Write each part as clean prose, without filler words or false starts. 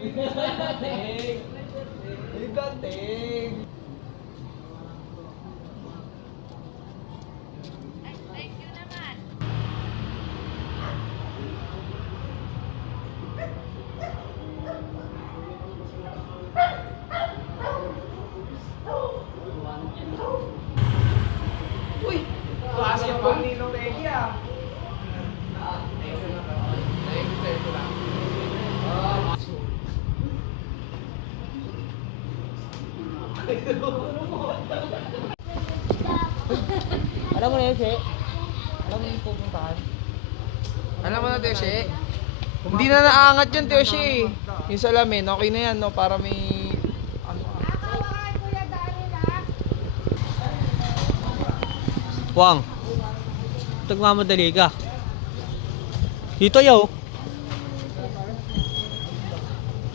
Igating. Thank you naman. Uy! Klase ang pag Ninong Reggie ah. Alam mo na yun, She? Alam mo yung pupuntahan? Alam mo na, Teo, She? Hindi na naangat yun, Teo, She. Yung salamin, okay na yan, no? Para may... Wang, nagmamadali ka. Dito yaw.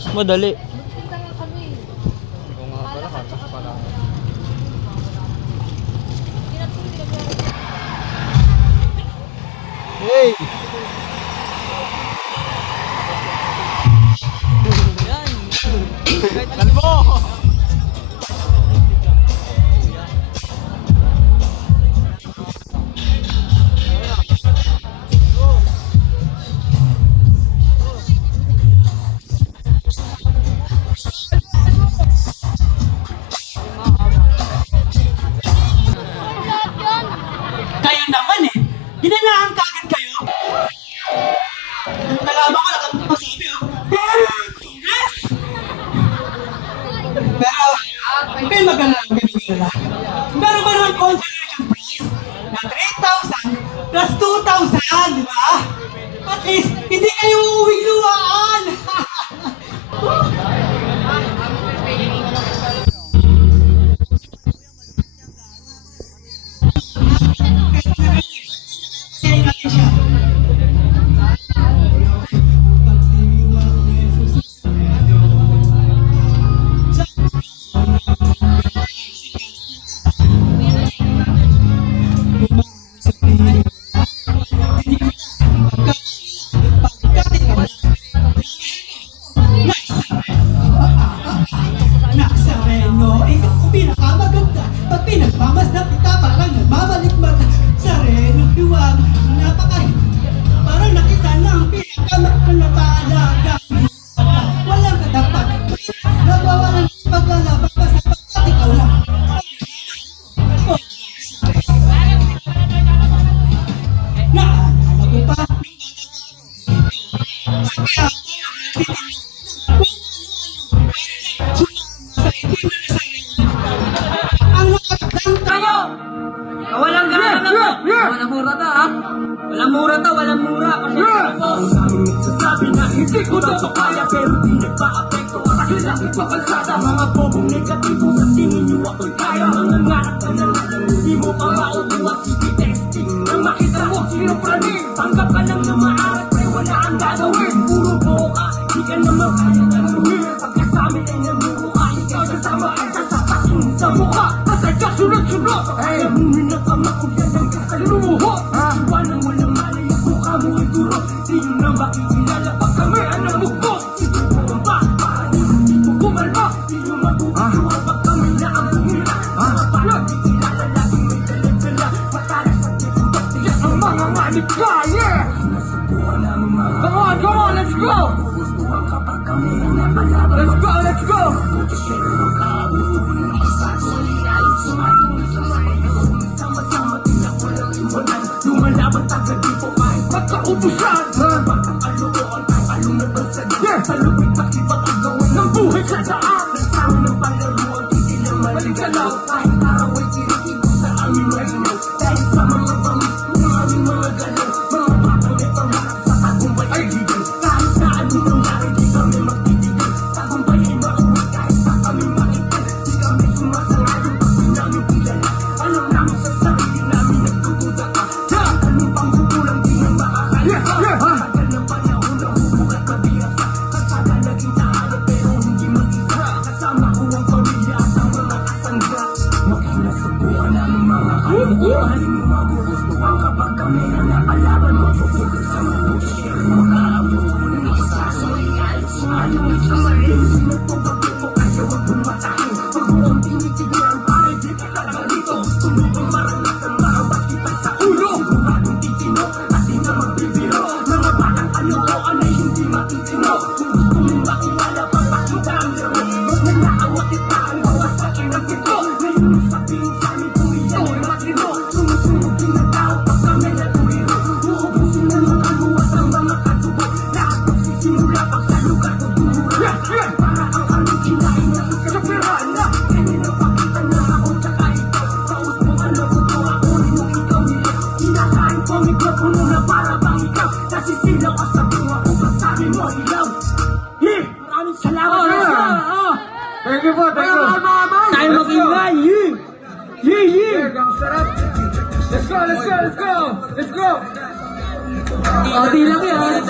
Mas madali. Hey! Kalbo! Kayo naman eh! Hinanahan kagad kayo! Nalaman ko na kami masabi oh! Yes! Pero, huwag kayo mag-alala, huwag kayo mag-alala. Meron ba naman consolation prize na 3,000 plus 2,000, di ba? At least, hindi kayo uuwing luwaan! Sinin natin siya. Nazareno, ikaw ang pinakamaganda. Pag pinagmamasdan kita, parang nagmamalik mata. Sareno, hiwag, parang nakita ng pinakamaganda na talaga. Walang katapat, nabawalan ng paglalabas ka sa pagkat ikaw lang. Naalala ko pa, ang nakatang tayo! Walang ganun mo! Walang mura ta ha! Walang mura ta, walang mura! Kasi Ang daming nagsasabi na hindi ko na to kaya pero di nagpa-apekto kasi lang ipakalsada mga bobong negatibo sa tingin nyo ako'y kaya mga nganak ka na lang hindi mo pa mauuwa i-testing nang makita mo sino praning tanggap ka lang na maarat pero wala ang gagawin puro buo ka di ka naman kaya gagawin pagkasamin ay namuro ka ikaw sasama ay sasapakin sa mukha asay ka sunod-sunod kaya huminag ka makulyan ng kasaluho iwanan mo na mali ang buka mo ay duro di yun ang makikilala pag kami ang namukbo ito ba para di mo kumalma di nyo matutuwa pag kami na ang bumira paano di kilala lagi may dala-dala matala sa tito tiyak ang mga manik ka yeah nasubukan namin mga come on let's go gustuhan kapag kami ang nakalaban let's go buti siya na magkakabuhin ng kasasolina yung sumayin sama-sama tinakulang iwanan lumalaban tagad dito kahit magkaubusan magkakalokohan kakalong na bansagan sa lupit makibat ang gawin ng buhay sa daan nagsama ng palaruan hindi na maligalaw kahit araw ay tiritigil sa aming mainaw dahil sa mga pangis ng aming mga galaw mga batang may pangarap sa tagumpay ay higil kahit na ano nangyari di kami magtitigil tagumpay ay mauwi kahit sa kami makikil di kami sumasangayon pag di namin kilala alam namin sa sarili namin nagtutuda ka kahit anong pangkukulang di na makakaya tagal ng panahon na hubukat mabiyasa kasada naging tahanan pero hindi mag-isa kasama ko ang pamilya at ang mga kasangga makinasubukan namin mga kaibigan hindi mo magugustuhan kapag kami ang nakalaban magpupulit sa mabuti makaabutin ng isa so inayos ayaw mahalin. Sino to bagay mo kaya wag bumatahin. Pag mo ang tinitignan, pare di ka tagalito. Tumubang maranasan, marabat kita sa ulo. Siguradong titino, at di na magbibiro. Mga batang kalokohan ay hindi matitino. Kung gusto mong makilala, papakita ang laman. Huwag na naawat kita ang bawasakin ng ito. Ngayon mo sabihin sa amin kung iyan ay matino. Sumusunod din ang tao pag kami natuwiro. Uubusin na mukha mo at ang mga katubay. Lahat magsisimula pag sa lugar ko dumura. Para ang aming kinain na ikasapiran na. Kaya napakita na ako tsaka ikaw. Kaus mo ano ko to, ako rin mo ikaw nila. Kinakain ko mikropono na para bang ikaw. Nasisilaw ka sa bunga ko, basahin mo ilaw. Maraming salamat. Thank you po, thank you. Tayo mag-ingay, Ang sarap. Let's go, let's go, let's go. Let's go. Di lang yan.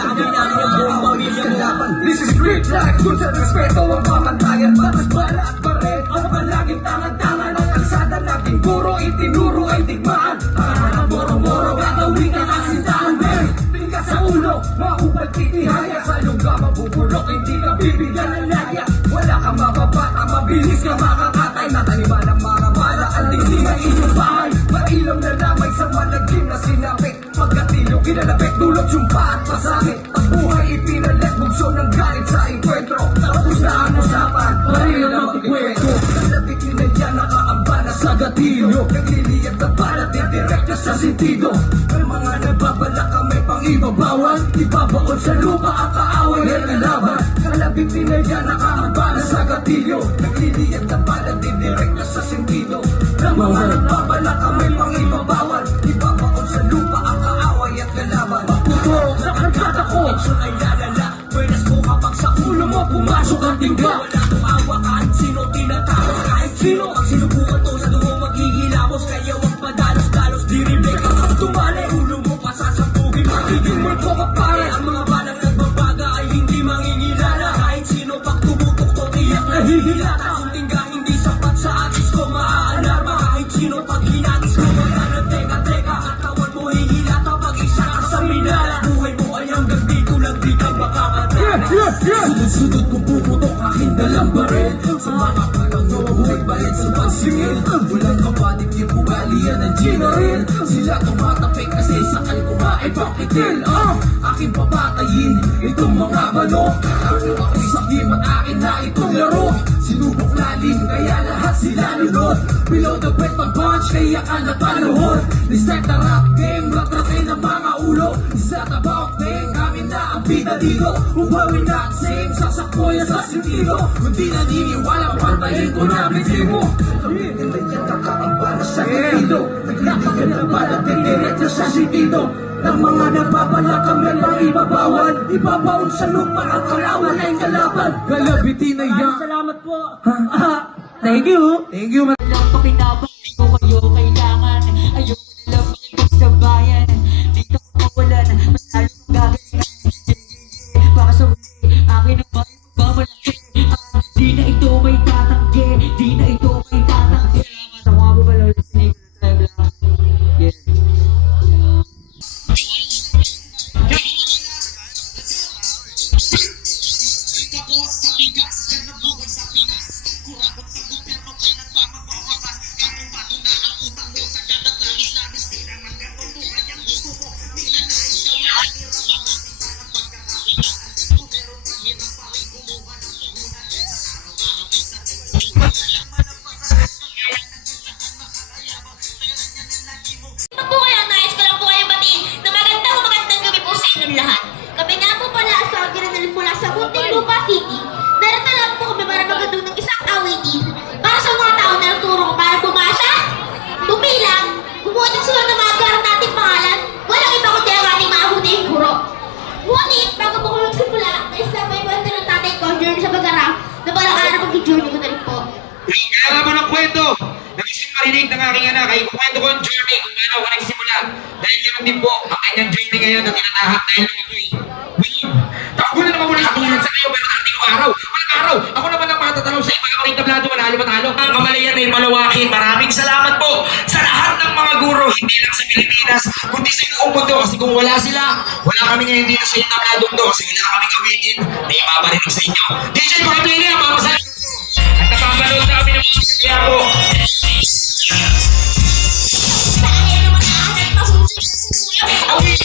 This is street life, kung sa respeto ang pamantayan. Batas bala at baret, o palaging tangan-tangan. Ang kalsada natin puro itinuro ay digmaan. Para na moro-moro, gagawin ka ng sintahan. Tingka sa ulo, maupag titihaya. Sa luga mabubulok, hindi ka bibigyan ng laya. Wala kang mababata, mabilis ka makakatay. Nataniba ng mga bala, ang tingling ang inyong bahay. Mailaw na lamay sa malagim na sinapit. Pagkatilo, kinalapit, dulot yung paat pasakit. Ang buhay ipinalit, bugso ng galit sa enkwentro. Tapos na ang usapan, marino na magkwento. Kalapit yun na yan, nakaamba na sa gatilyo. Nagliliyad na bala, didirect na sa sentido. May mga nagbabala kami pang ibabawan. Ibabaon sa lupa ang kaaway na kalaban. Kalapit yun na yan, nakaamba na sa gatilyo. Nagliliyad na bala, didirect na sa sentido. May mga nagbabala kami pang ibabawan. Ibabaon sa lupa ang kaaway at kalaban. Pagputo sa kalsada ko, aksyon ay lalala. Pwenas mo kapag sa ulo mo pumasok ang tingga. Wala tong awa kahit sino, tinatawag kahit sino. Pag sinubukan to sa dugo maghihilamos. Kaya wag padalos-dalos, di-remake ka pag tumali. Ulo mo pasasampugin, magiging multo ka pare. Ang mga balang nagbabaga ay hindi mangingilala. Kahit sino pag tumutok to, tiyak nahihilata. Kung tingga hindi sapat sa atis ko, maaalarma. Kahit sino pag hinatis ko, magana teka-teka. Katawan mo hihilata pag isa ka sa minala. Buhay mo ay hanggang dito lang, di ka makakatana. Sunod-sunod kung pumutok aking dalang baril. Sa mga panang buhay bayad sa pagsingil. Walang kapanig yung ugalian ng ginaril. Sila tumatapik kasi sakal ko maipakitil. Aking papatayin itong mga balo. Aking ako'y sakim at akin na itong laro. Sinubok lalim kaya lahat sila lunod. Below the bed pag-punch kaya ka napaluhod. Restart the rap game, ratratin ang mga ulo. It's not about fame, kami na ang bida dito. Kung we're not same, sasakboy sa sentido. Kung di naniniwala, papantayin ko na biti mo. Kapitin na yan, kakaamba na sa sentido. Naglakad na bala, diretso sa sentido. Ng mga nababala kami pang ibabawan. Ibabaon sa lupa ang kalawan ay kalaban. Galabiti na yan. Salamat po. Thank you. Thank you, Lang pa pinapakita ko kayo kailangan. Ayoko na lang makinig sa bayan. Dito ko mawalan, mas lalo kong gagalingan. Baka sa huli, akin ang bayan ko ba malaki. Di na ito may tatanggi, di na ito may tatanggi. Ako nga po pala ulit sa name na tribe lang. Yeah. Ito po kayo, nais ko lang po kayo batiin na magandang gabi po sa inyong lahat. Kami nga po pala sa ginanal mula sa Muntinlupa City. Narito lang po kami para magandang ng isang awitin para sa mga tao na nagturo ko para bumasa, tumilang, bumuot ng sulat ng mga garang nating pangalan, walang iba kundi ang ating mga huting guro. Ngunit, bago po ko magsimula, nais lang may kwento ng tatay ko during sa pag-arap na balang araw mag-journey ko na rin po. Kaya nga mo ng kwento. Nagising marinig ng aking anak ay kukwento ko ang journey kung paano ako nagsimula. Dahil ganoon din po ang kanyang journey ngayon na tinatahak dahil lumagoy. William, takbo na naman muna sa tulad sa kayo pero darating ang araw. Walang araw, ako naman ang matatanaw sa iba kamaring tablado, manalo matalo. Ang kamalayan ay malawakin. Maraming salamat po sa lahat ng mga siguro hindi lang sa Pilipinas, kundi sa buong mundo. Kasi kung wala sila, wala kami ngayon dito sa Intabladong to. Kasi wala kami awitin na ipaparinig sa inyo. DJ, pakiplay niya, papasalit ko. At napapanood na kami ng mga kaya ko. Dahil mga anak mahusay sa suyo, awin.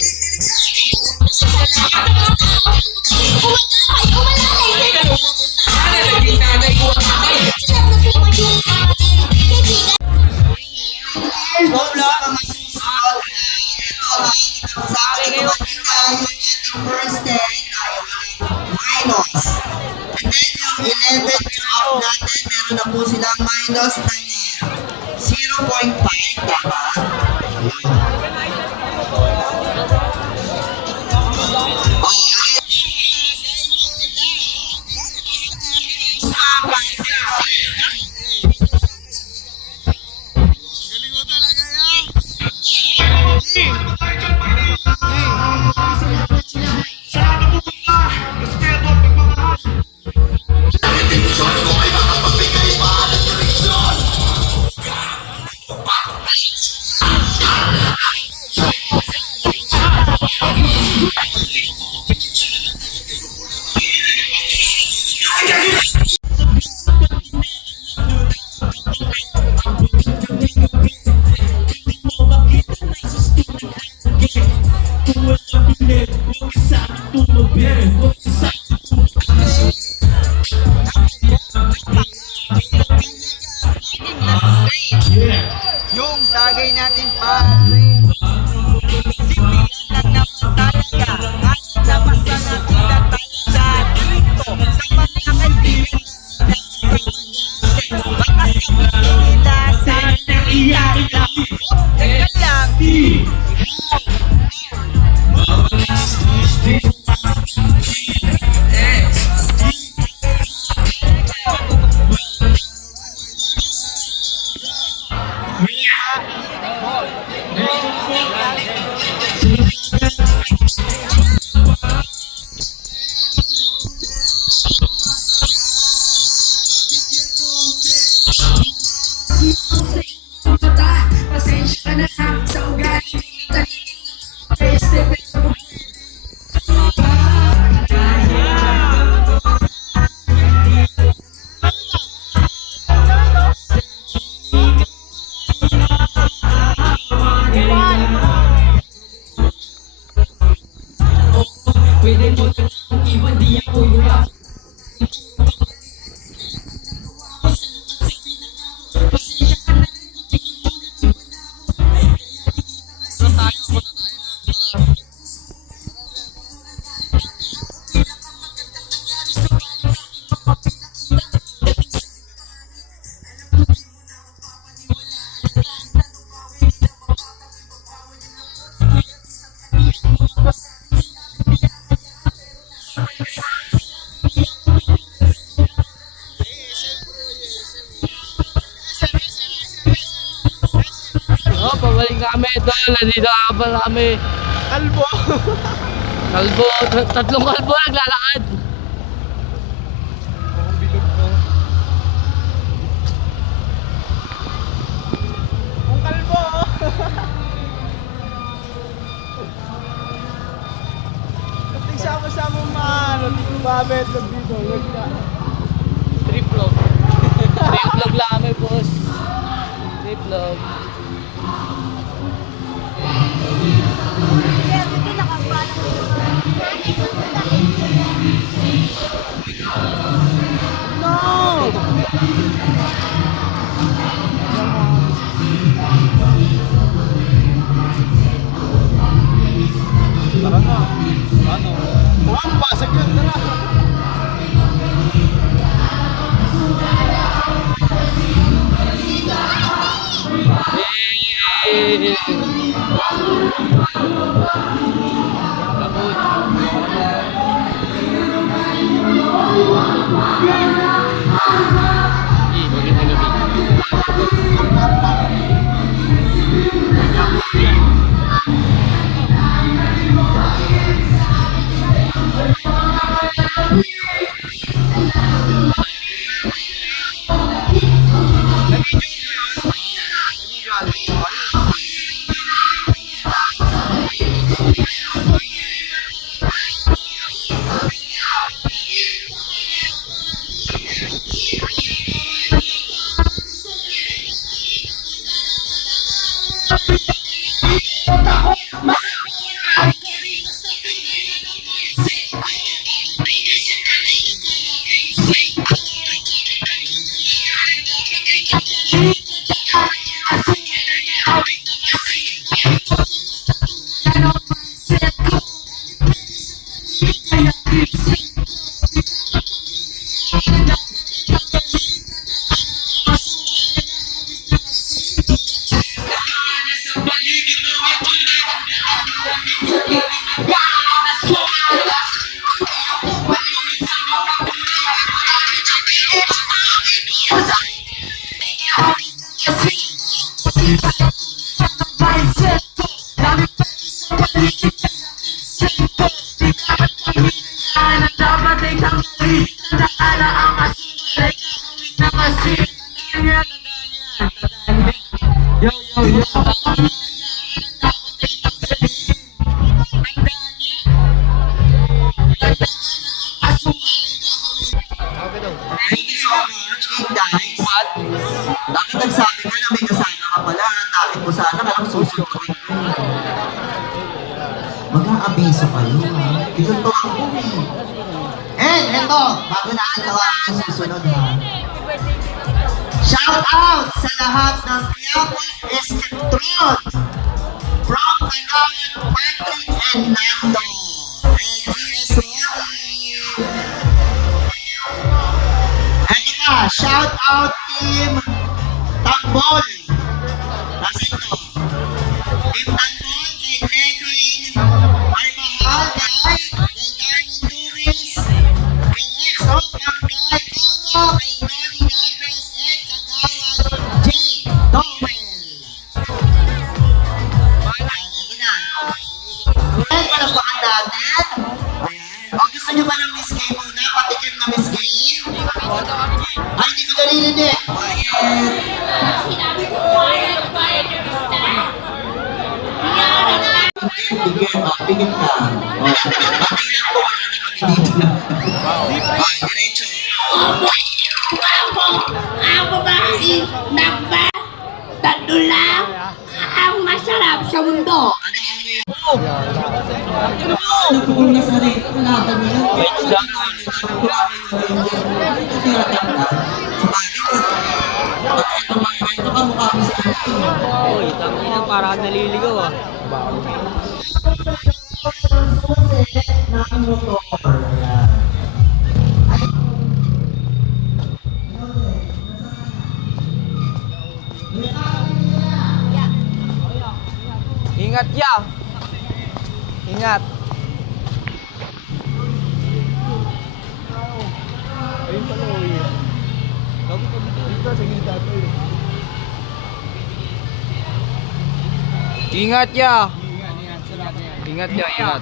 First day, minus. And then yung 11 job natin, meron na po silang minus na 0.5, tama? Yung tagay natin pare. Simplihan lang naman talaga. At labasan natin na talaga dito. Sa mga kaibigan. Magkasabi nila sa naiyak. Teka lang. Oh, pabalik na kami. Ito, nandito nga pala kami. Kalbo. Kalbo, tatlong kalbo naglalakad. Ang kalbo. Kasi sama-sama maano, dito babet lang dito. Trip vlog. Trip vlog lang kami, boss. Trip vlog. Tara na. Ano? Tara, pasag yun. Tara. Thank you so much, guys. Bakit nagsabi ka na may kasama ka pala? Takin mo sana, kailang susuntuin ko. Mag-aabiso kayo, ha? Pinuntuan ko, eh. And, eto, bago na ang tawagan ang susunod, ha? Shout out sa lahat ng Quiapo Escatron from Kanawan, Patrick, and Nando. And here's Ronnie. Eto pa, shout out team Tambol. Nasaan to? Team Tambol, kay Kevin Armahal, kay Darwin Lewis, kay XO Pangkay, Koro, kay Noli Galvez, and Kagawad J. Dowell. Ayan, ito na. Ayan, palapakan natin. Ayan. O, gusto nyo ba ng Miss Gay muna? Patikim na Miss Gay? Ay, hindi ko narinig. Ayan. Pigit ka. Pati lang ko, wala naman dito na. Ay, diretso. Ako ba namba? Tatlo lang ang masarap sa mundo. Nagpupunta na sa rin. Wala ka niya. Ito mga kwento ka mukha mo sa akin. Uy, tama na parang naliligaw ah. Ingat ya. Ingat. Ingat ya. Ingat ya, ingat.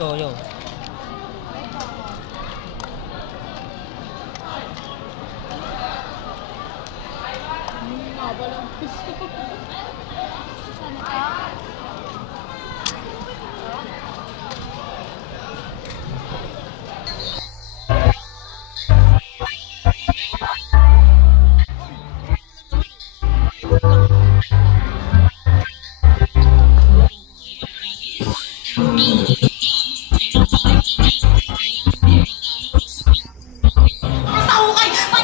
Toyo.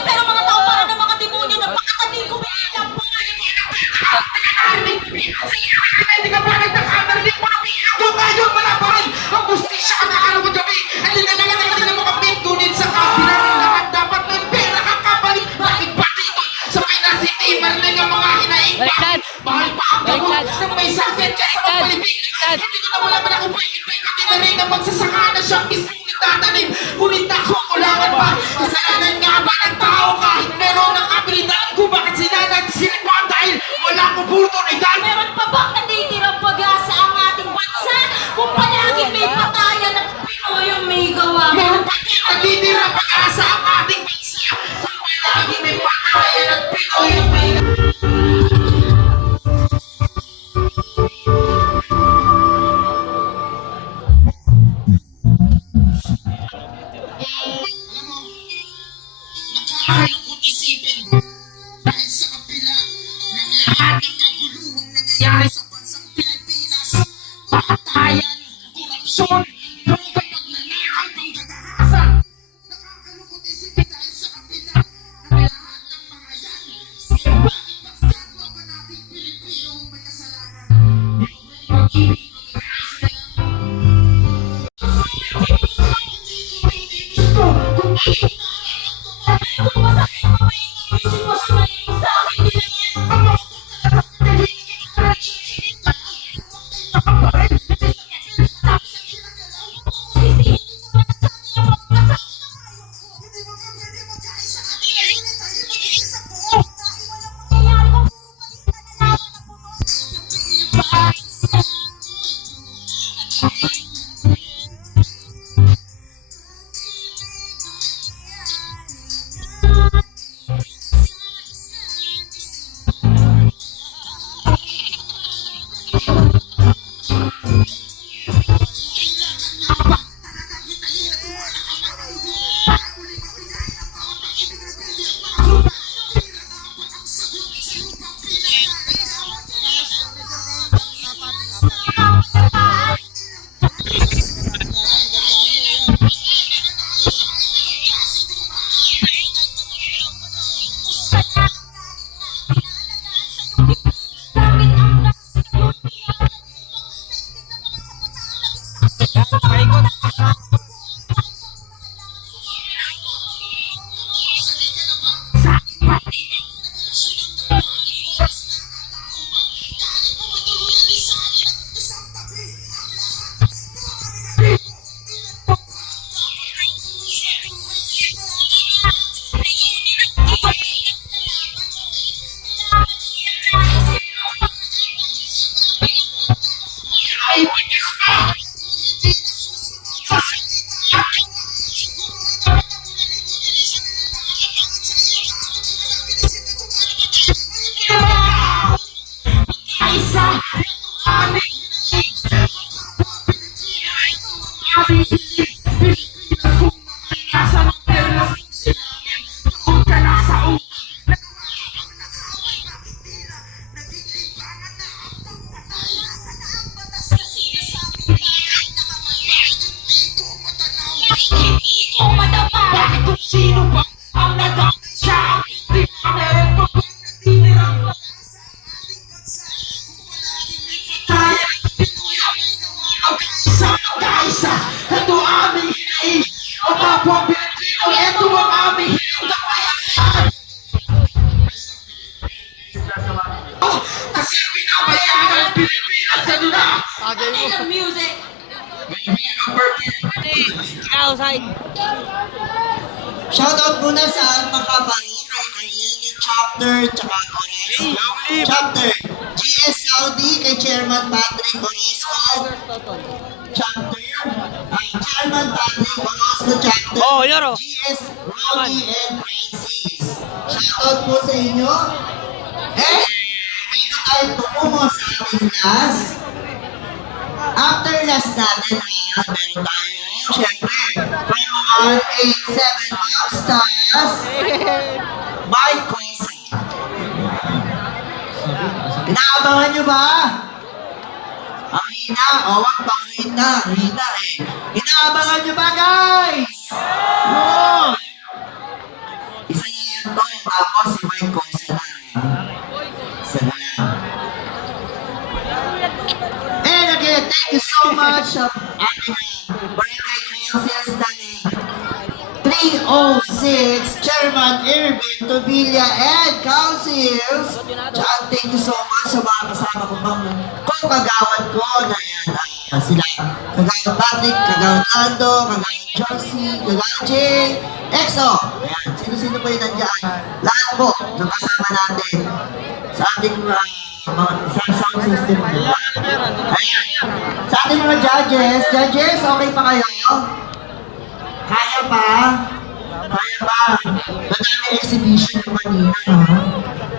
Pero mga tao para ng mga demonyo na pakatabi ko may alam po. Hindi ka ba nagkakamarinig mo? Hanggang ngayon, wala pa rin ang justisya ka na araw at gabi. Hindi ka naman mo kami tunid sa kapila ng lahat. Dapat may pera kang kapalit. Bakit ba dito? Sa Pinas City, marinig ang mga hinaingpan. Mahal pa ang gamot ng may sakit kaysa magpalibig. Hindi ko na wala man akong pwede ko tinarin na magsasaka na siyang mismo nagtatanim. Ngunit ako, kulangan pa. Kasalanan nga ba ng tao kahit meron ng abilidad kung bakit sila nagsilipan dahil walang oportunidad? Meron pa bang natitirang pag-asa ang ating bansa? Kung palagi may patayan at Pinoy ang may gawa. Meron pa din natitira pag-asa ang ating bansa. Sa palagi may patayan at Pinoy ang may Nakakalungkot isipin dahil sa kapila ng lahat ng kaguluhang nangyayari sa bansang Pilipinas, patayan, korupsyon, droga, pagnanakaw, panggagahasan. Nakakalungkot isipin dahil sa kapila ng lahat ng mga yan. Bakit mas kapwa ba nating Pilipino may kasalanan? Di ko pwede mag-ibig, mag-asa na lang. Kasi pinabayaan ang Pilipinas sa duna. Music. Shoutout muna sa Makabari, kay Kayeni Chapter, tsaka Oresco. Chapter, GS Saudi, kay Chairman Patrick Oresco. Chapter, Chairman Patrick Oresco, Chapter, GS Rowdy and Francis. Shoutout po sa inyo. Dito tayo tumungo sa ating last. After last natin, meron tayo, syempre, from 187 Mobstars, Mike Quincy. Inaabangan nyo ba? Ang hina, wag pang hina eh. Inaabangan nyo ba, guys? Yun! Isa na yan to, ako si Mike Quincy lang. Isa na lang. And again, thank you so much sa ating Barangay Councils ng 306, Chairman Irvin Tobilla and Councils. Tsaka thank you so much sa mga kasama ko bang kagawad ko na yan. Sila, Kagawad Patrick, Kagawad Ando, Kagawad Josie, Kagawad Jay, EXO. Ayan, sino-sino po yun nandiyan. Lahat po ng kasama natin sa ating sa sound system. Ayan. Sa Sa ating mga judges, okay pa kayo? Kaya pa? Kaya pa? Madami exhibition yung kanina, ha?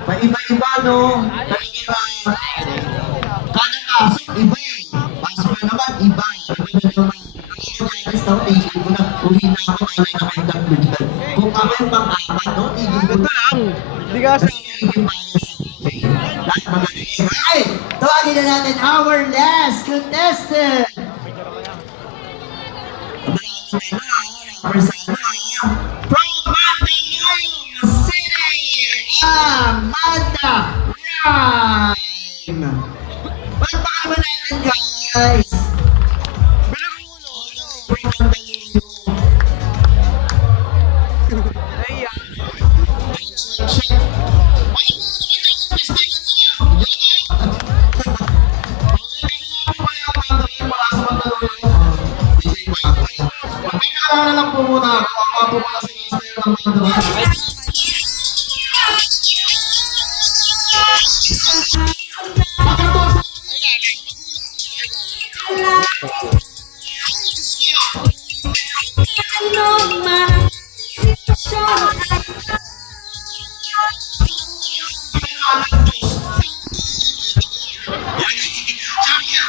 May iba-iba, no? Kanina, kada pasok, iba eh. Pasok na naman, iba. Iba na naman. Ang judges daw, tigil ko na. Uwi na ako, nanay na kayo tatlo dyan. Kung kami pang-apat, no? Tigil ko na. Hindi ka Kasi yung bias. Lahat magaling. Ay! Tawagin na natin our last contestant! From Mandaluyong City, Amanda Rhyme! Palakpakan naman natin, guys! From Mandaluyong. Kailangan na lang po muna ako ang mga pumala sa Instagram ng Mandaluyong.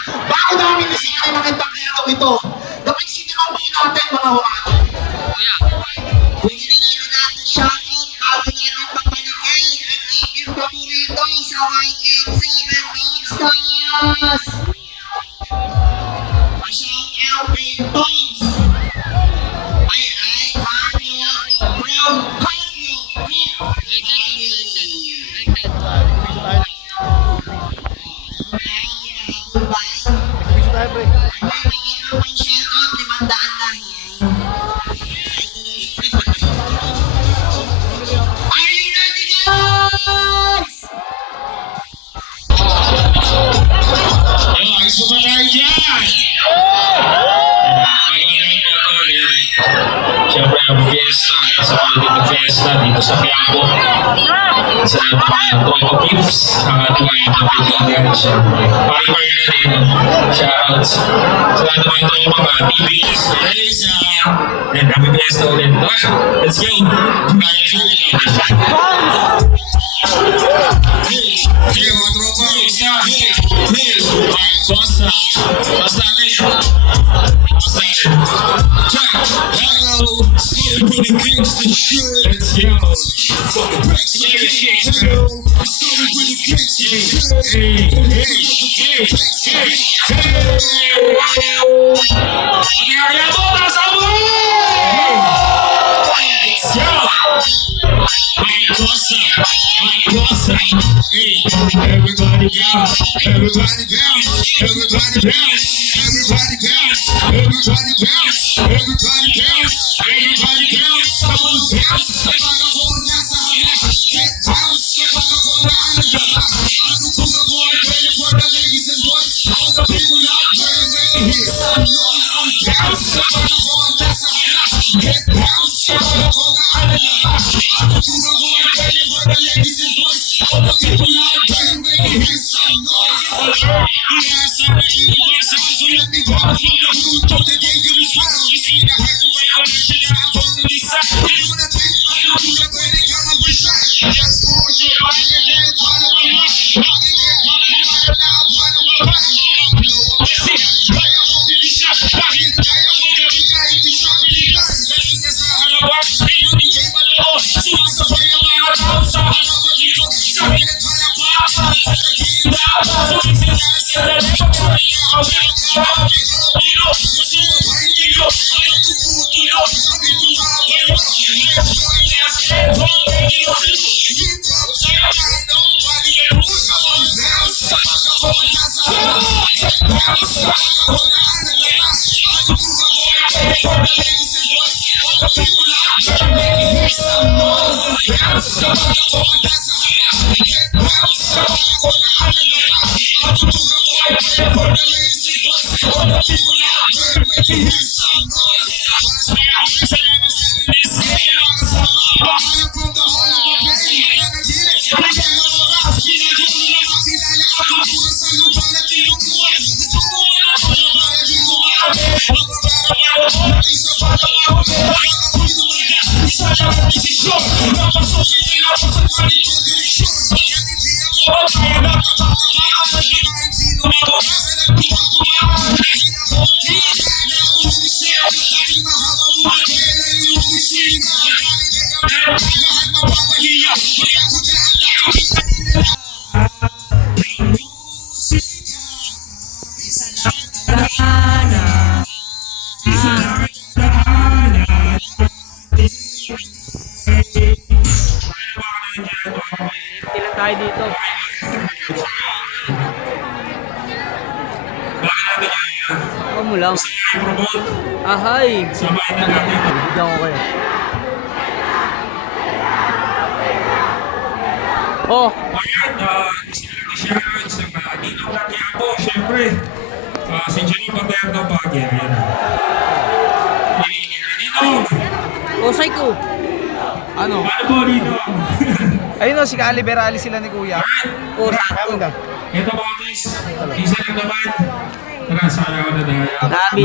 Bago namin nasikay ng entablado ito, gawin sinimang po natin mga huwag. Pwede na natin shoutout bago natin pagbalikin ang aking paborito sa 187 Monsters! Pa-shoutout kay Toms! Ay, Mario from Mario! Are you ready, guys? Ay, sumakay dyan! Siyempre, ang fiesta, sa ating na fiesta dito sa Quiapo. Sa mga Toyo Pips, ang ating mga kapitbayan, siyempre. Piper na rin, shoutouts. Sa lahat naman ito yung mga TVS, Malaysia, and happy fiesta ulit. Let's go! Hey, mga tropa, hey, basta, basta natin. Basta natin. Check, hello, still putting gangsta shit. Let's go. Fucking back, hello, still putting gangsta shit. Hey, hey, hey, hey. Kaya mo, taas mo! Let's go. Hey, everybody bounce, everybody bounce, everybody bounce, everybody bounce, everybody bounce, everybody bounce, everybody bounce, someone bounce, vagabond nasa haba, get bounce, vagabond na alagala, ano kung ang boy, ready for the ladies and boys, all the people out there, ready here, bounce, vagabond nasa haba, get bounce, vagabond na alagala, ano kung ang boy, ready for the ladies and boys, all the people out there, ready here, some noise. Yes, I'm the universe, so let me bounce from the hood to the dangerous round. You see the height away, I'm reaching out on the side. You wanna think, I don't do that way, they can't resign. Just go your mind and then follow my mind. I'll be there, come to my now, follow my mind. I'm blow up, let's see. Kaya mo bilisya, bakit kaya mo gawin hindi siya biligan. Galing niya sa harapan, ngayon hindi maloo. Sumasabay ang mga tao sa harapan dito. Sa pilit pala pa, nagkita. Sumisingan sa lalaki, kaya ako yung kahabi. Tilo, masumabay kayo, ang tututulo. Sabi tumabayo, let's join us, let's all make it on. Hip hop, champion, nobody can rule. Come on, bounce, vagabond nasa haba. Bounce, vagabond na alagala. Ano kung ang boy, ready for the ladies and boys. All the people out there, make it hear some noise. Bounce, vagabond nasa haba. Bounce, vagabond na alagala. Ano kung ang boy, ready for the ladies and boys. All the people out there, make it hear some noise. Watch me, I'm never seen this game. Nakasama ang bahalang from the whole of the play. Nanagili, bigyan ng oras. Ginagawa na makilala ang kultura sa lupa na tinutuan. Gusto mo na pala ba? Ilan tayo dito? Ako mo lang. Ahay! Bibigyan ko kayo. Oh! Ayan, sinalagisyan sa Dino Lagiapo, syempre. Si Jenny Paterno Pagya, ayan. Dino! Oh, Psycho! Ano? Paano po, Dino? Ayun o, si Kaliberali sila ni Kuya. Oh, Psycho! Ito mga guys, isa lang naman. Tara, sana ako na dahil. Dami!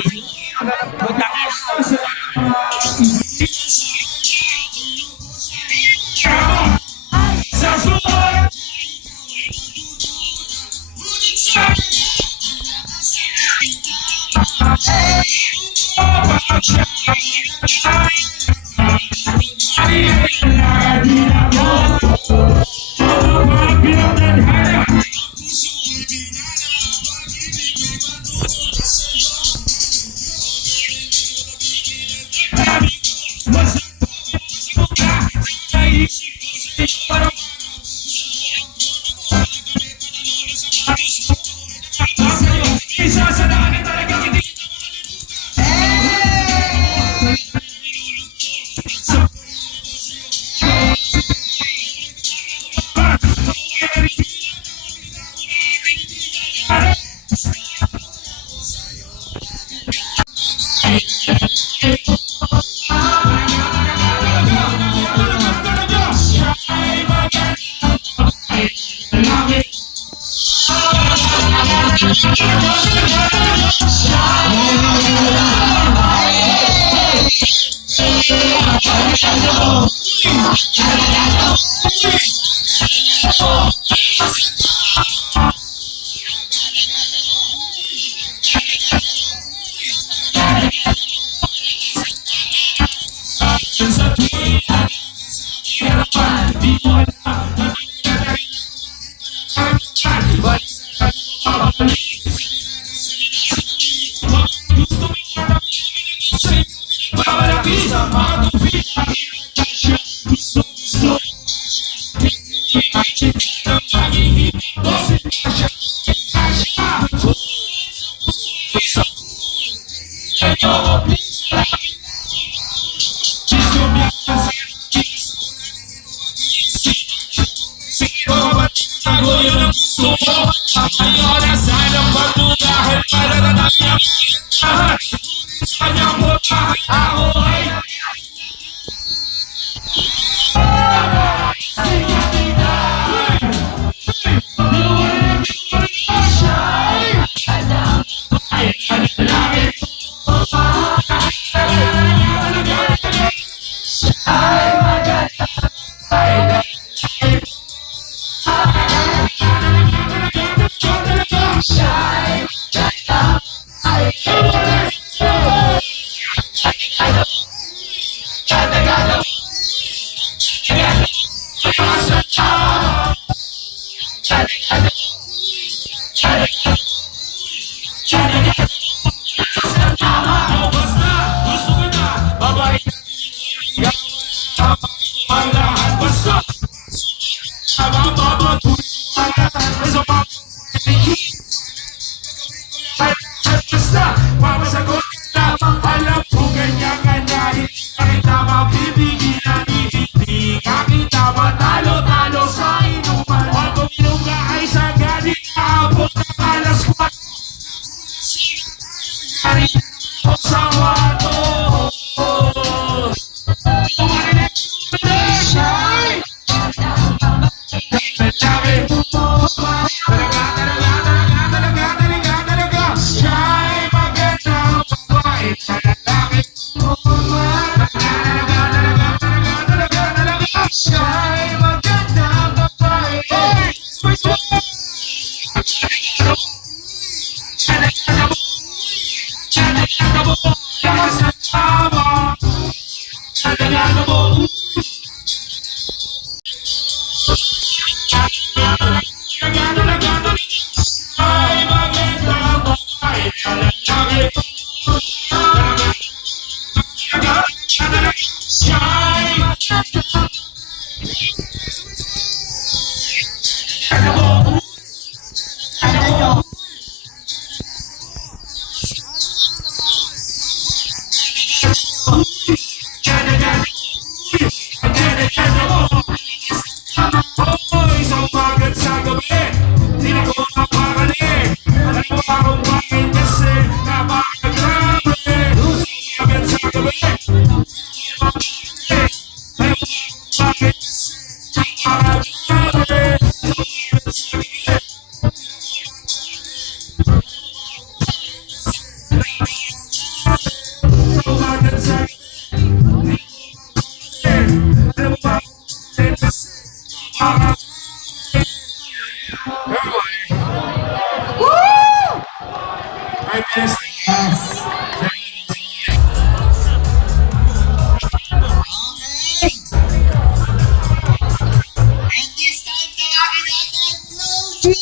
And this time, tawagin natin, Floji!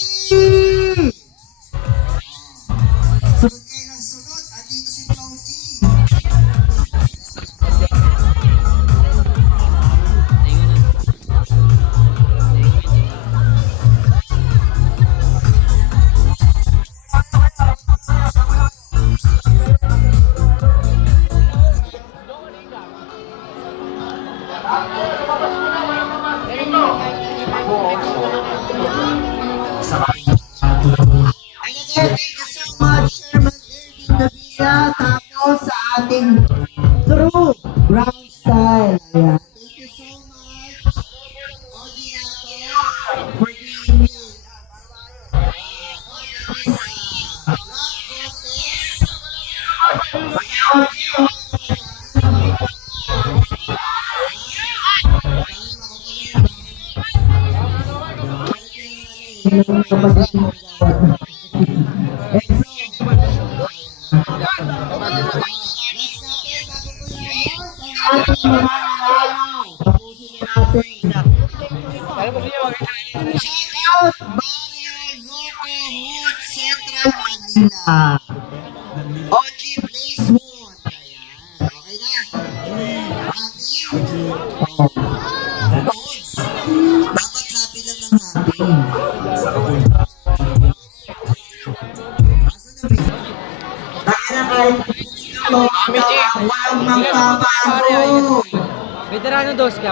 Sunod kayo ng sunod. Andito si Floji. Ayan, thank you so much, Chairman Erwin Davila. Tapos sa ating through ground style. Ayan. Thank you so much, Ordinator, for giving me Shoutout Barrio Loco Hood, Central Manila. OG Blaze Moon. Ayan. Okay na. Happy? Dapat happy lang ng happy. Dahil na kahit walang magbabago. Veterano dos ka.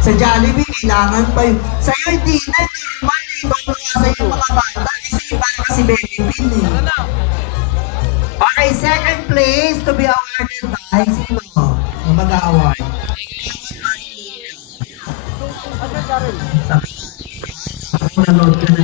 Sa Jollibee, kailangan pa yun. Sa'yo, hindi na normal eh. Bago nga sa'yo mga bata. Kasi para kasi baby pin eh. Okay, second place to be awarded by sino? Ang mag-award. Nanood ka na